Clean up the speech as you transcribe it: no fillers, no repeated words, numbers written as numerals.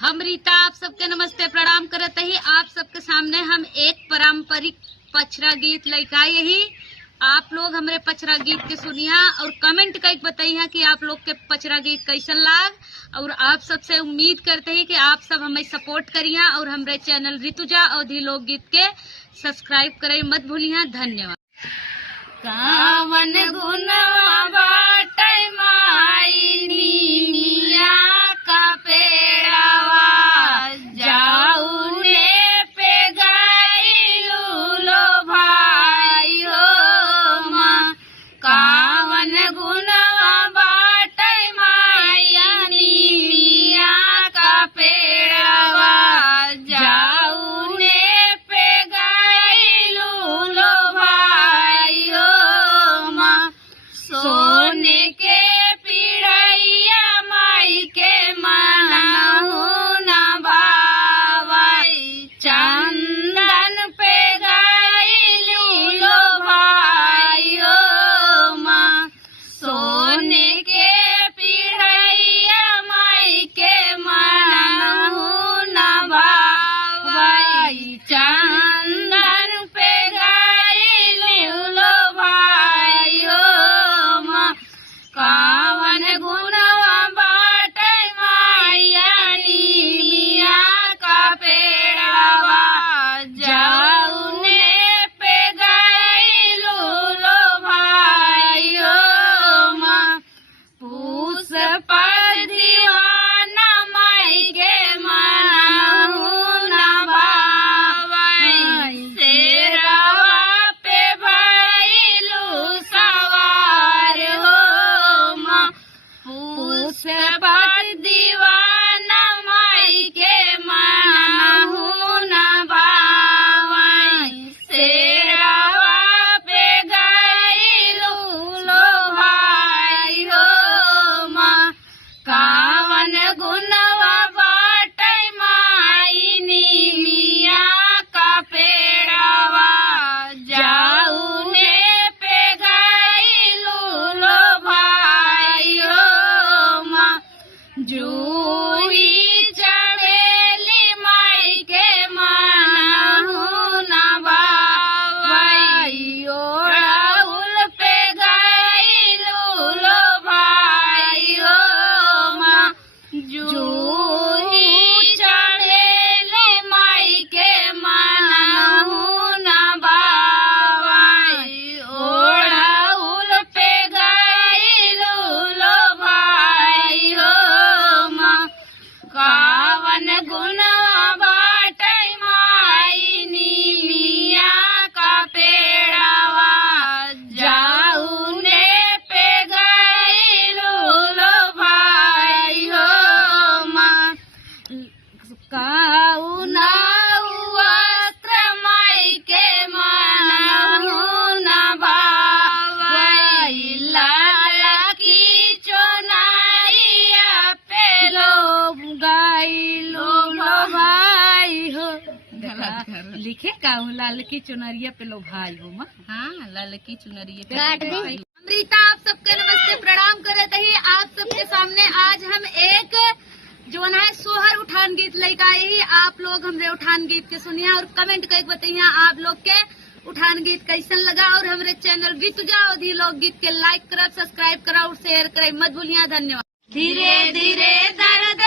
हम रीता आप सबके नमस्ते प्रणाम करते ही आप सबके सामने हम एक पारंपरिक पचरा गीत लेकर आए ही। आप लोग हमारे पचरा गीत के सुनिया और कमेंट करके बताइए कि आप लोग के पचरा गीत कैसन लाग। और आप सबसे उम्मीद करते हैं कि आप सब हमें सपोर्ट करिए और हमारे चैनल ऋतुजा अवधी लोकगीत के सब्सक्राइब करे मत भूलिए। धन्यवाद। कावन गुनवा बाटै माई नीमिया का पेड़ावा जाऊने पे गइलू लो भाई हो माँ। कावन गुनवा बाटै माई नीमिया का पेड़ावा जाऊने पे गइलू लो भाई हो माँ। सोने के पिड़ैया माई के मनहु न भावई चंदन पे गइलू लो भाई हो माँ। सोने के पिड़ैया माई के मनहु न भावई चंदन पे गइलू लो भाई हो माँ। कावन गुनवा बाटै माया नीमिया का पेड़ावा जाऊने पे गइलू लो भाई हो माँ। पूस पर दीवाना माई के मनहु न भावई शेरवा पे भइलू सवार हो माँ। पूस पर दीवाना माई के मनहु न भावई शेरवा पे गइलू लो भाई हो माँ। कावन गुनवा बाटै माई नीमिया का पेड़ावा जाऊने पे गइलू लो भाई हो माँ। जूही चढ़ेली माई के मनहु न भावई ओढ़ाउल पे गइलू लो भाई हो माँ। जूही चढ़ेली माई के मनहु न भावई ओढ़ाउल पे गइलू लो भाई हो माँ। कावन गुनवा बाटै माई नीमिया का पेड़ावा जाऊने पे गइलू लो भाई हो माँ। काउना वस्त्र माई के मनहु न भावई लाल की चुनरिया पे लोग गइलू लो भाई हो। लिखे काऊ लाल की चुनरिया पे लो भाई हो माँ। हाँ लाल की चुनरिया पे अमृता आप सबके नमस्ते प्रणाम करते ही आप सबके सामने आज हम एक जो है सोहर उठान गीत लेकर आए ही। आप लोग हमरे उठान गीत के सुनिए और कमेंट करके बताइए आप लोग के उठान गीत कैसन लगा। और हमारे चैनल ऋतुजा अवधी लोकगीत के लाइक करब सब्सक्राइब करा और शेयर करे मत भूलिए। धन्यवाद। धीरे धीरे दर्द